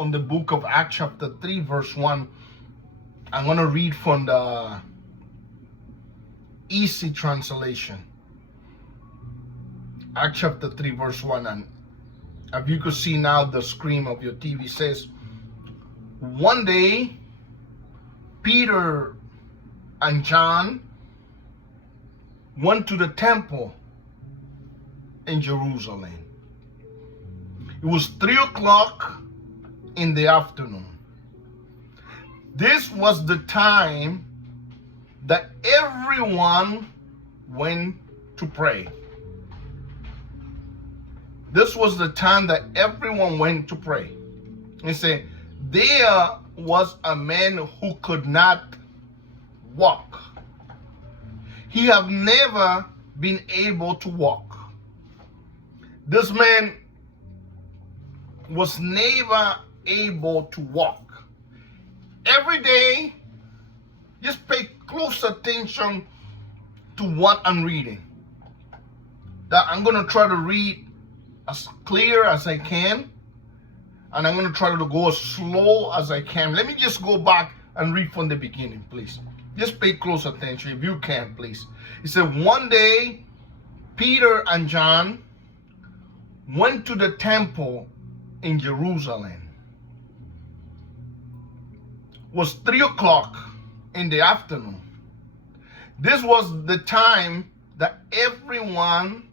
on the book of Acts chapter 3 verse 1. I'm going to read from the Easy Translation. Acts chapter 3 verse 1. And if you could see now, the screen of your TV says, one day Peter and John went to the temple in Jerusalem. It was 3 o'clock in the afternoon. This was the time that everyone went to pray. This was the time that everyone went to pray. He said, there was a man who could not walk. He had never been able to walk. This man was never able to walk. Every day, just pay close attention to what I'm reading. That I'm going to try to read as clear as I can, and I'm going to try to go as slow as I can. Let me just go back and read from the beginning, please. Just pay close attention if you can, please. It said, one day, Peter and John went to the temple in Jerusalem. It was 3 o'clock in the afternoon. This was the time that everyone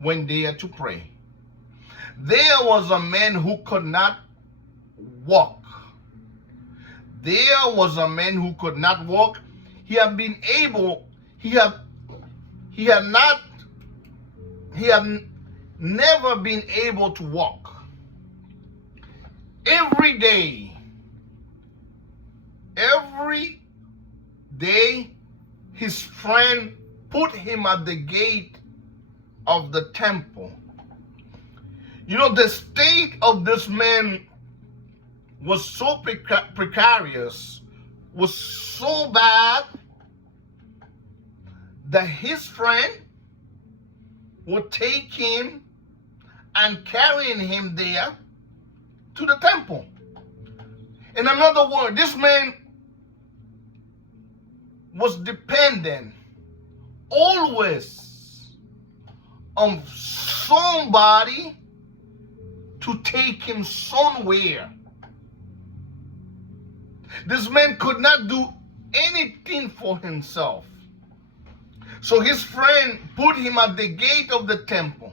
went there to pray. There was a man who could not walk. There was a man who could not walk. He had never been able to walk. Every day, his friend put him at the gate of the temple. You know, the state of this man was so precarious, was so bad, that his friend would take him and carrying him there to the temple. In another word, this man was dependent always on somebody to take him somewhere. This man could not do anything for himself. So his friend put him at the gate of the temple.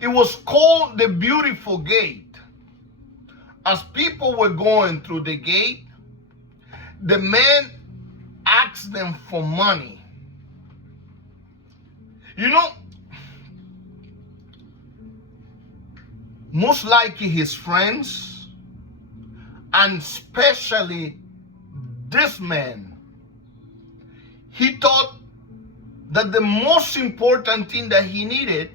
It was called the Beautiful Gate. As people were going through the gate, the man asked them for money. You know, most likely his friends, and especially this man, he thought that the most important thing that he needed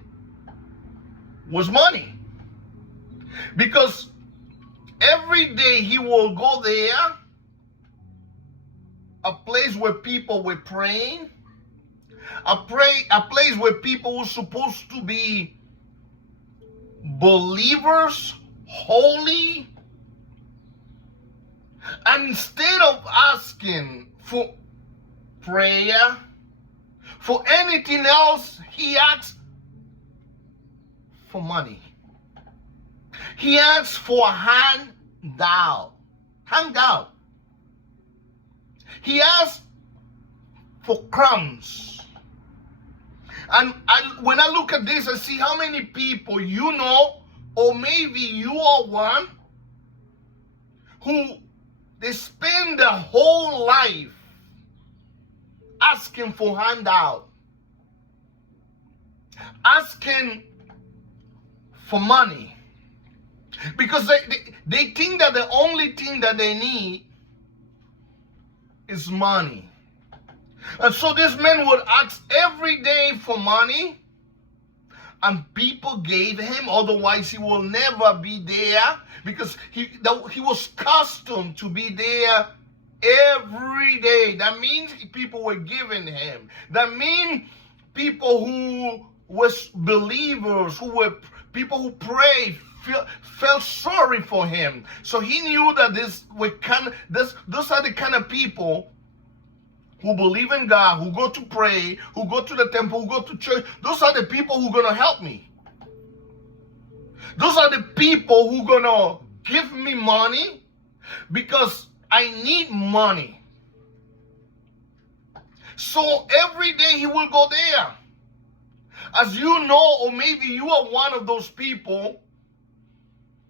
was money. Because every day he will go there, a place where people were praying, a place where people were supposed to be believers, holy. And instead of asking for prayer, for anything else, he asked for money. He asked for a handout. He asked for crumbs. And when I look at this, I see how many people you know, or maybe you are one, who they spend their whole life asking for handout, asking for money, because they think that the only thing that they need is money. And so this man would ask every day for money, and people gave him, otherwise he will never be there, because he was accustomed to be there every day. That means people were giving him. That means people who were believers, who were people who prayed felt sorry for him. So he knew that those are the kind of people who believe in God, who go to pray, who go to the temple, who go to church. Those are the people who are going to help me. Those are the people who are going to give me money because I need money. So every day he will go there. As you know, or maybe you are one of those people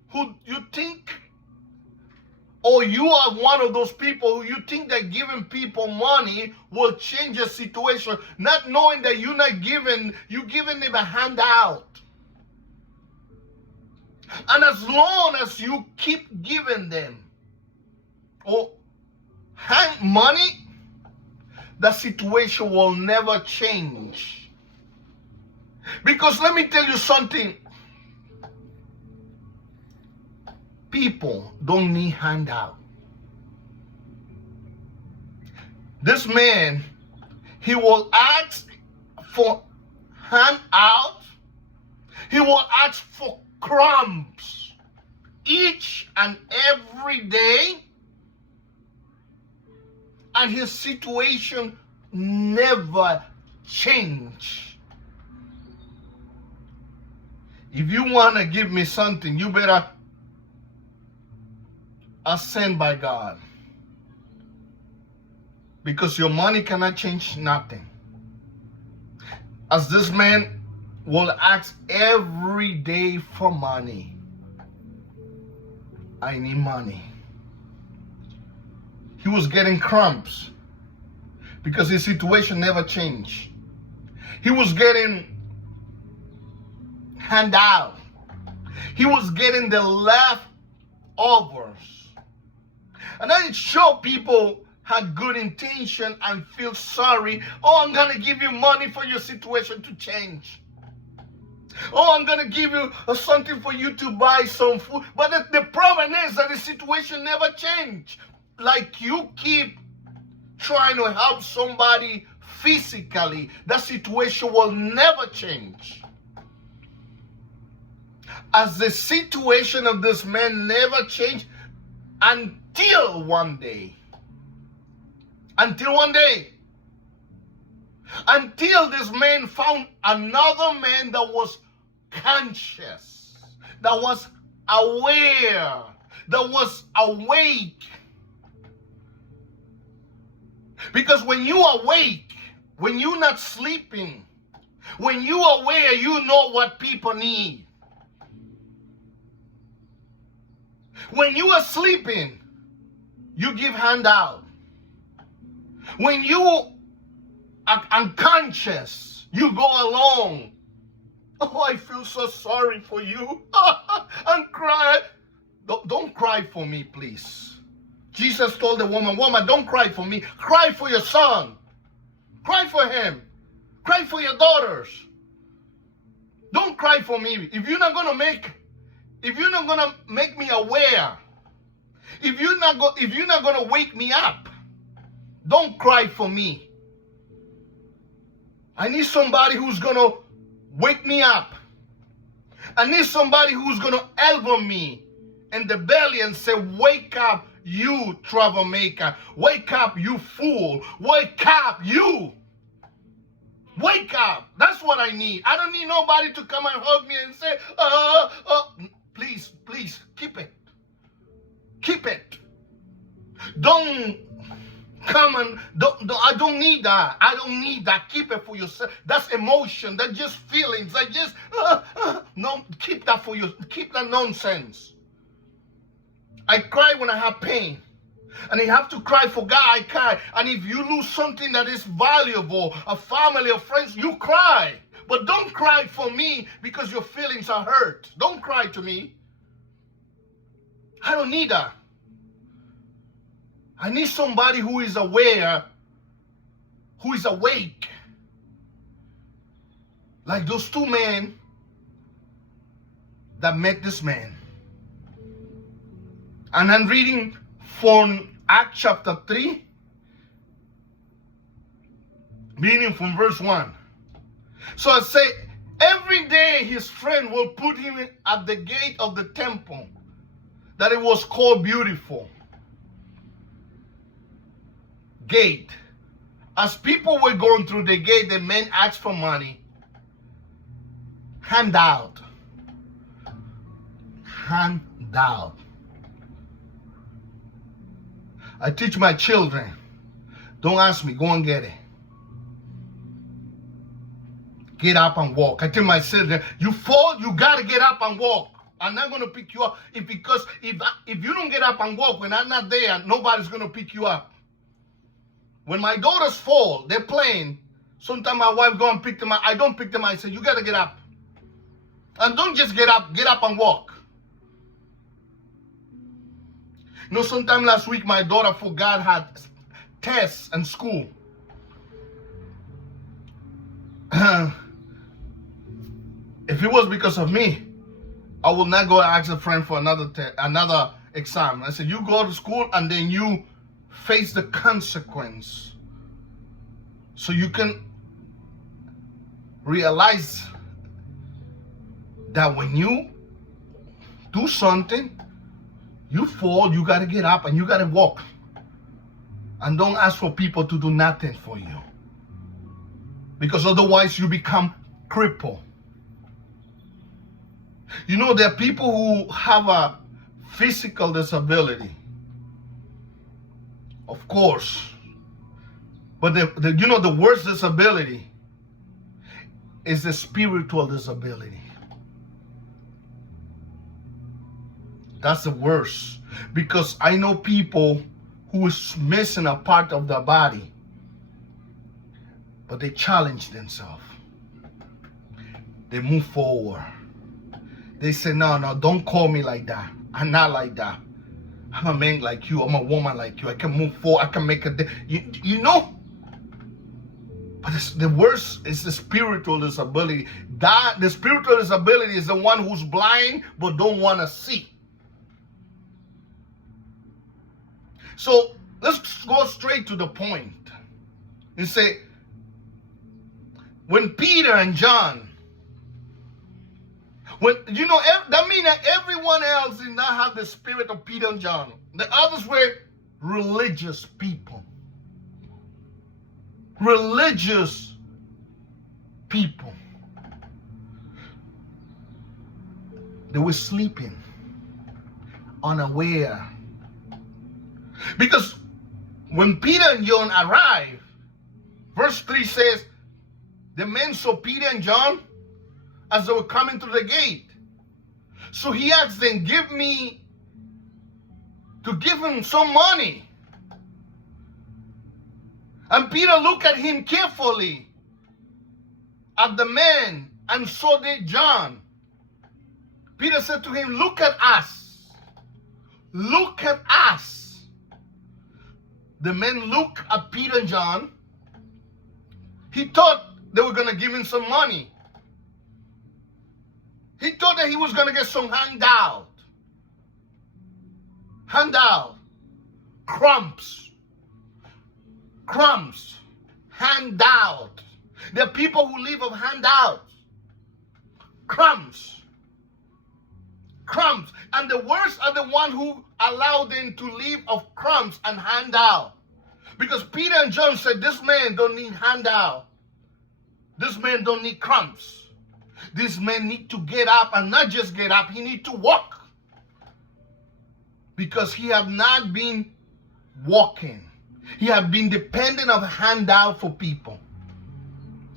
who you think, or you are one of those people who you think that giving people money will change your situation, not knowing that you're giving them a handout. And as long as you keep giving them money, the situation will never change. Because let me tell you something. People don't need handout. This man, he will ask for handout. He will ask for crumbs each and every day, and his situation never changed. If you want to give me something, you better ascend by God, because your money cannot change nothing. As this man will ask every day for money. I need money. He was getting crumbs because his situation never changed. He was getting handout. He was getting the leftovers. And then it showed people had good intention and feel sorry. Oh, I'm going to give you money for your situation to change. Oh, I'm going to give you something for you to buy some food. But the problem is that the situation never changed. Like you keep trying to help somebody physically, that situation will never change. As the situation of this man never changed until one day. Until this man found another man that was conscious, that was aware, that was awake. Because when you are awake, when you're not sleeping, when you are aware, you know what people need. When you are sleeping, you give handout. When you are unconscious, you go along. Oh, I feel so sorry for you. And cry. Don't cry for me, please. Jesus told the woman, don't cry for me. Cry for your son. Cry for him. Cry for your daughters. Don't cry for me. If you're not gonna make me aware, if you're not gonna wake me up, don't cry for me. I need somebody who's gonna wake me up. I need somebody who's gonna elbow me in the belly and say, wake up, you troublemaker. Wake up, you fool. Wake up, you. Wake up. That's what I need. I don't need nobody to come and hug me and say, please, keep it. Keep it. Don't come and, I don't need that. I don't need that. Keep it for yourself. That's emotion. That's just feelings. That just, no, keep that for you. Keep that nonsense. I cry when I have pain. And you have to cry for God, I cry. And if you lose something that is valuable, a family or friends, you cry. But don't cry for me because your feelings are hurt. Don't cry to me. I don't need that. I need somebody who is aware, who is awake. Like those two men that met this man. And I'm reading from Acts chapter 3, beginning from verse 1. So I say, Every day his friend will put him at the gate of the temple that it was called Beautiful Gate. As people were going through the gate, the men asked for money. Handout. Handout. I teach my children, don't ask me, go and get it. Get up and walk. I tell my children, you fall, you gotta get up and walk. I'm not gonna pick you up because if you don't get up and walk when I'm not there, nobody's gonna pick you up. When my daughters fall, they're playing. Sometimes my wife go and pick them up. I don't pick them up. I say, you gotta get up. And don't just get up and walk. You know, sometime last week my daughter forgot her tests in school. If it was because of me, I would not go ask a friend for another exam. I said, you go to school and then you face the consequence. So you can realize that when you do something, you fall, you got to get up and you got to walk. And don't ask for people to do nothing for you. Because otherwise you become crippled. You know, there are people who have a physical disability. Of course. But the worst disability is the spiritual disability. That's the worst. Because I know people who is missing a part of their body, but they challenge themselves. They move forward. They say, no, don't call me like that. I'm not like that. I'm a man like you. I'm a woman like you. I can move forward. I can make a you know? But the worst is the spiritual disability. The spiritual disability is the one who's blind but don't want to see. So let's go straight to the point. You say, when Peter and John, that means that everyone else did not have the spirit of Peter and John. The others were religious people. Religious people. They were sleeping, unaware. Because when Peter and John arrived, verse 3 says, the men saw Peter and John as they were coming through the gate. So he asked them, give him some money. And Peter looked at him carefully, at the man, and so did John. Peter said to him, look at us. Look at us. The men looked at Peter and John. He thought they were going to give him some money. He thought that he was going to get some handout. Handout. Crumbs. Crumbs. Handout. There are people who live of handouts. Crumbs. Crumbs. And the worst are the ones who allow them to live of crumbs and handout. Because Peter and John said, this man don't need handout. This man don't need crumbs. This man need to get up, and not just get up, he need to walk. Because he have not been walking. He have been dependent on handout for people.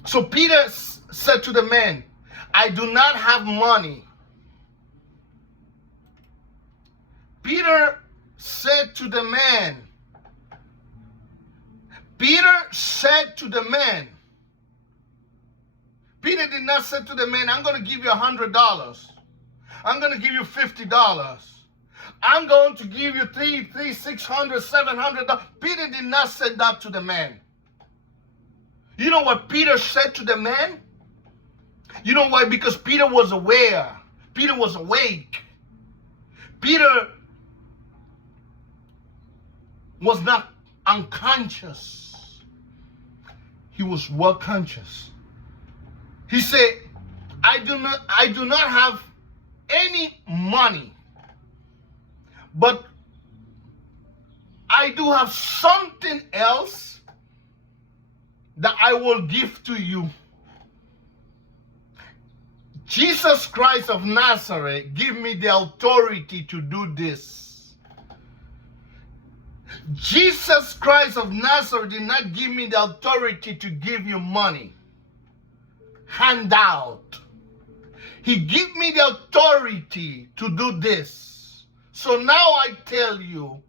So Peter said to the man, I do not have money. Peter said to the man, Peter did not say to the man, I'm going to give you $100. I'm going to give you $50. I'm going to give you $300, $600, $700. Peter did not say that to the man. You know what Peter said to the man? You know why? Because Peter was aware. Peter was awake. Peter was not unconscious. He was well conscious. He said, I do not have any money, but I do have something else that I will give to you. Jesus Christ of Nazareth, give me the authority to do this. Jesus Christ of Nazareth did not give me the authority to give you money, handout. He gave me the authority to do this. So now I tell you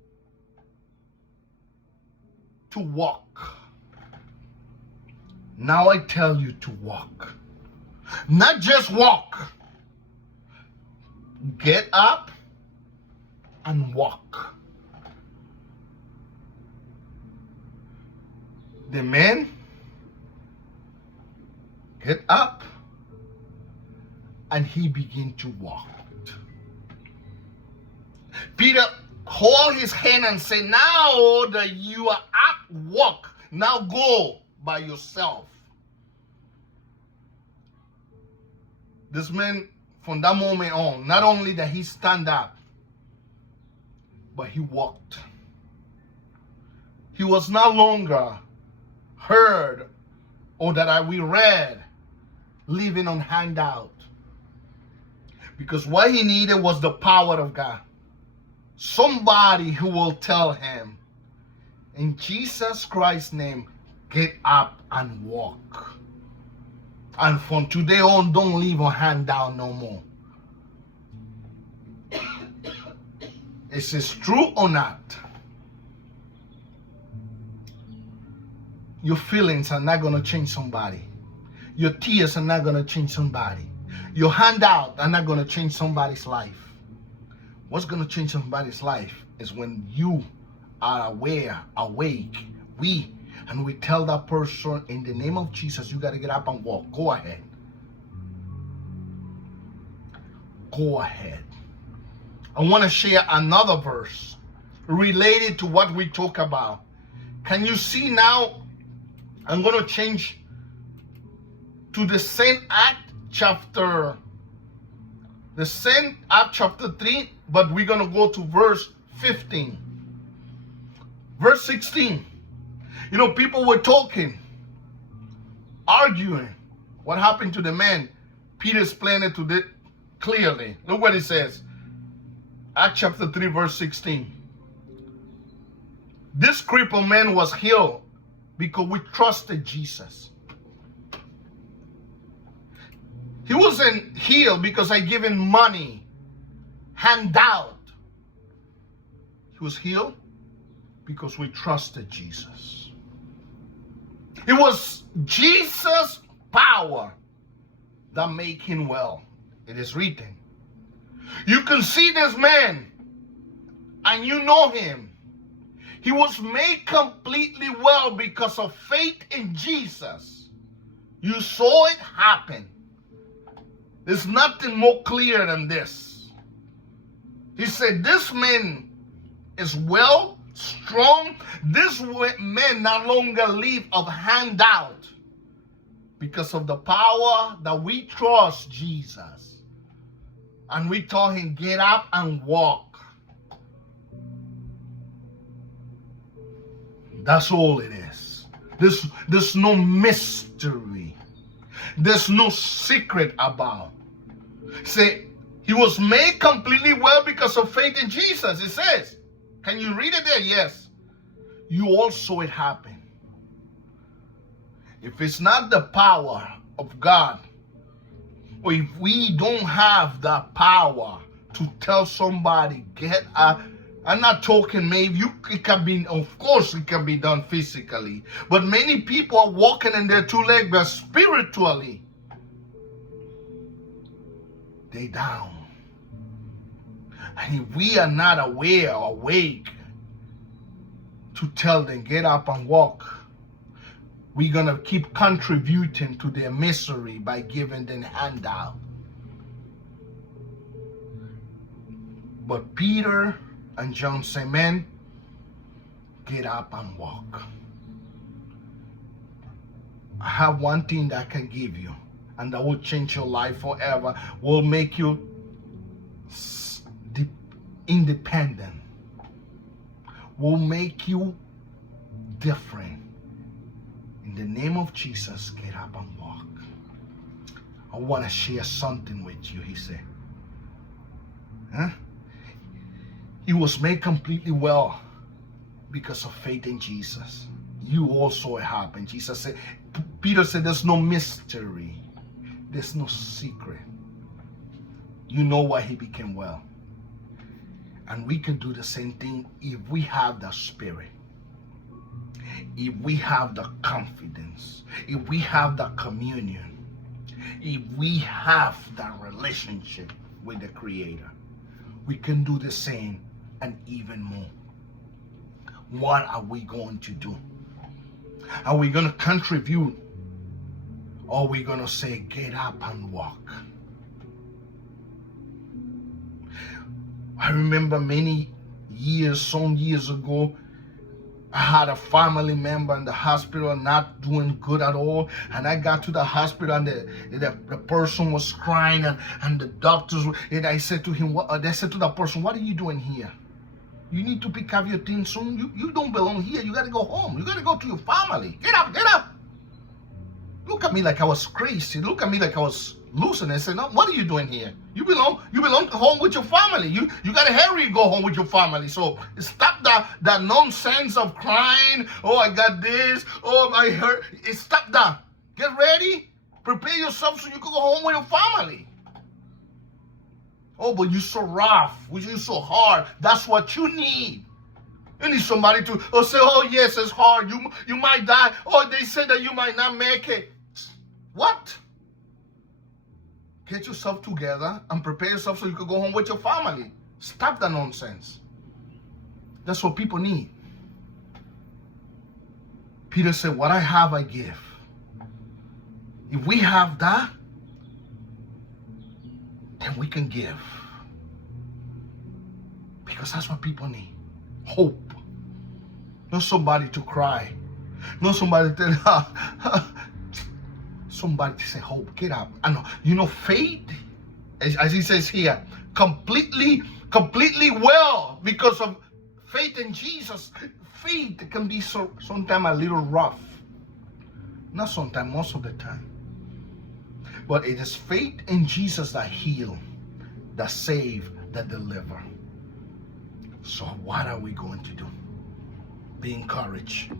to walk. Now I tell you to walk. Not just walk. Get up and walk. The man get up and he began to walk. Peter hold his hand and say, now that you are up, walk. Now go by yourself. This man, from that moment on, not only that he stand up, but he walked. He was no longer heard or that we read living on handout. Because what he needed was the power of God. Somebody who will tell him, in Jesus Christ's name, get up and walk. And from today on, don't leave a hand down no more. Is this true or not? Your feelings are not going to change somebody. Your tears are not going to change somebody. Your handout are not going to change somebody's life. What's going to change somebody's life is when you are aware, awake, and we tell that person, in the name of Jesus, you got to get up and walk. Go ahead. Go ahead. I want to share another verse related to what we talk about. Can you see now? I'm going to change to the same Act chapter 3, but we're going to go to verse 15. Verse 16. You know, people were talking, arguing. What happened to the man? Peter explained it to it clearly. Look what it says. Acts chapter 3, verse 16. This crippled man was healed because we trusted Jesus. He wasn't healed because I gave him money, handout. He was healed because we trusted Jesus. It was Jesus' power that made him well. It is written. You can see this man and you know him. He was made completely well because of faith in Jesus. You saw it happen. There's nothing more clear than this. He said, this man is well, strong. This man no longer live of handout because of the power that we trust Jesus. And we told him, get up and walk. That's all it is. There's no mystery. There's no secret about. Say, he was made completely well because of faith in Jesus. It says, can you read it there? Yes. You all saw it happen. If it's not the power of God, or if we don't have the power to tell somebody, get up. I'm not talking maybe it can be, of course it can be done physically, but many people are walking in their two legs, but spiritually they down. And if we are not aware or awake to tell them get up and walk, we're gonna keep contributing to their misery by giving them handout. But Peter and John say, man, get up and walk. I have one thing that I can give you. and that will change your life forever, will make you independent, will make you different. In the name of Jesus, get up and walk. I want to share something with you, he said. He was made completely well because of faith in Jesus. You also happened. Jesus said, Peter said, there's no mystery. There's no secret. You know why he became well. And we can do the same thing if we have the Spirit. If we have the confidence. If we have the communion. If we have that relationship with the Creator. We can do the same and even more. What are we going to do? Are we going to contribute? Or are we going to say, get up and walk? I remember some years ago, I had a family member in the hospital not doing good at all. And I got to the hospital and the person was crying and the doctors, and I said to him, they said to the person, what are you doing here? You need to pick up your things soon. You don't belong here. You got to go home. You got to go to your family. Get up, get up. Look at me like I was crazy. Look at me like I was losing. I said, no, what are you doing here? You belong home with your family. You got to hurry and go home with your family. So stop that nonsense of crying. Oh, I got this. Oh, I hurt. Stop that. Get ready. Prepare yourself so you can go home with your family. Oh, but you're so rough. You're so hard. That's what you need. You need somebody to say, oh, yes, it's hard. You might die. Oh, they said that you might not make it. What? Get yourself together and prepare yourself so you can go home with your family. Stop the nonsense. That's what people need. Peter said, what I have, I give. If we have that, then we can give. Because that's what people need. Hope. Not somebody to cry. Not somebody to tell, somebody to say, hope, get up. I know. You know, faith, as he says here, completely well because of faith in Jesus. Faith can be sometimes a little rough. Not sometimes, most of the time. But it is faith in Jesus that heal, that save, that deliver. So what are we going to do? Be encouraged.